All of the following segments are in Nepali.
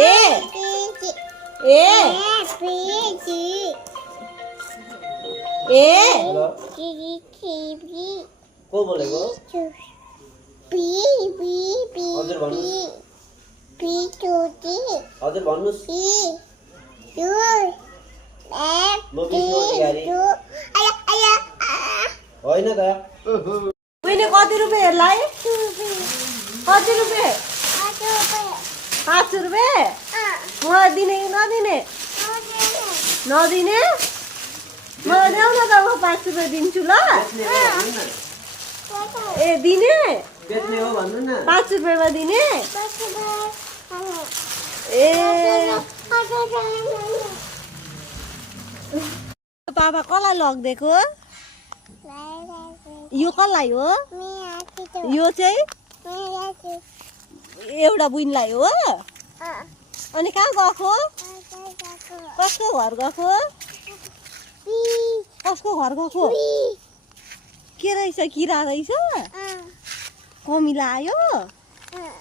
ए ए ए को बोलेको हजुर भन्नुस् होइन त बहिनी कति रुपियाँ यसलाई कति रुपियाँ 5 रुपियाँ मलाई दिने कि नदिने नदिने मलाई देऊ न त म 5 रुपियाँ दिन्छु ल ए दिने बेच्ने हो भन्नु न 5 रुपियाँमा दिने ए पापा कसलाई लगिदिएको यो कसलाई हो यो चाहिँ एउटा बुइनलाई हो अनि कहाँ गएको कसको घर गएको कसको घर गएको के रहेछ किरा रहेछ कमिला आयो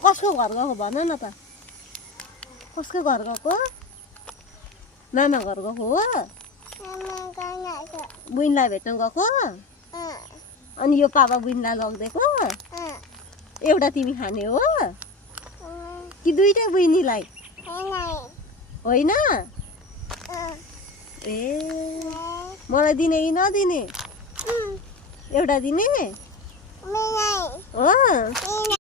कसको घर गएको भन न त कसको घर गएको मामा घर गएको हो बुइनलाई भेट्न गएको अनि यो पापा बुइनलाई लगिदिएको एउटा तिमी खाने हो कि दुईटै बुइनीलाई होइन ए मलाई दिने कि नदिने एउटा दिने हो